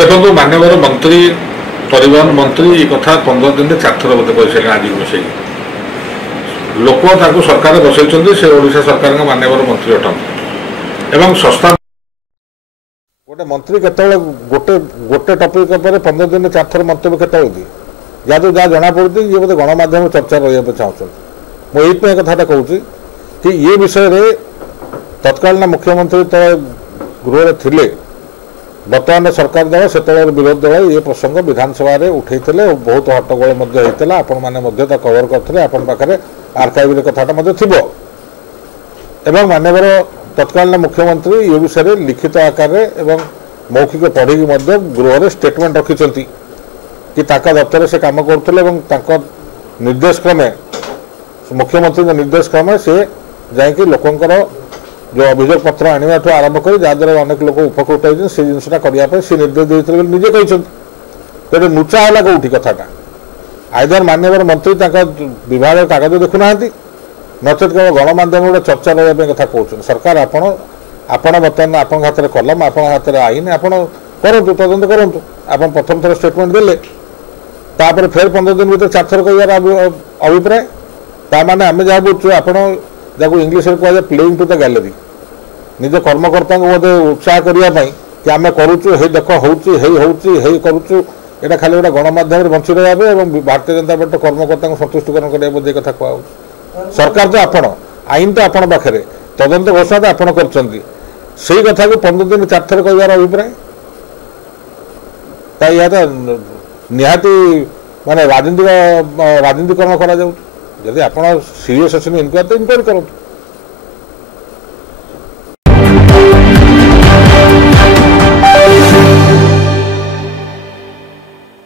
देखो माननीय मंत्री परिवहन मंत्री ये कथा 15 दिन में 4 थर बोलते कही आज बसई लोक सरकार बसई से ओडिशा सरकार माननीय मंत्री अटंत एवं संस्था गोटे मंत्री केत गोटे गोटे टपिक 15 दिन में 4 थर मंतव्य केत या तो जहाँ जना पड़ी ये बोलते गणमाध्यम चर्चा रहा चाहते मुझे कथा कहूँ कि ये विषय रे तत्कालीन मुख्यमंत्री तो गृह थे बर्तमान सरकार दल से विरोध दल ये प्रसंग विधानसभा उठे बहुत हट्टगोल आपण मैंने कवर करते आपण पाखे आर्काइव कथा थी एवं माननीय तत्कालीन मुख्यमंत्री ये विषय लिखित आकार एवं मौखिक पढ़ी गृह में स्टेटमेंट रखिंट कि दफ्तर से कम करुले निर्देश क्रमे मुख्यमंत्री निर्देश क्रमे से जाकि लोकंर जो अभियोग पत्र आने आरंभ कर जहाद्वारा अनेक लोग उपकृत होती से जिनसा करने से निर्देश देते निजे कहते नुचा है कौटी कथाटा आईदर माननीय मंत्री विभाग कागज देखुना नचेत केवल गणमाध्यम गोटे चर्चा रहा कथा कहते सरकार आपण बर्तमान आप हाथ में कलम आप हाथ में आईन आप करूँ तदंत करूँ आप प्रथम थर स्टेटमेंट देले फेर 15 दिन भर 4 थर कह अभिप्राय ताने आम जहाँ बुझु आप इंग्लीश में कह प्लेइंग टू द गैलरी निज कर्मकर्ता बोधे उत्साह करने कि आम करुचु हे देख हो करुचु यहाँ खाली गोटे गणमाध्यम बंची रहा भारतीय जनता पार्टी कर्मकर्ता संतुष्टिकरण करने बोधे कथा कह सरकार तो आपण आईन तो आपण पाखे तदंत घोषणा तो आपण कर कथा को 15 दिन 4 थर कहार अभिप्राय या निहाती माने राजनीतिकरण करा जाऊ जदि आप सीरियस अच्छे इनक्वारी तो इनक्वारी करूँ।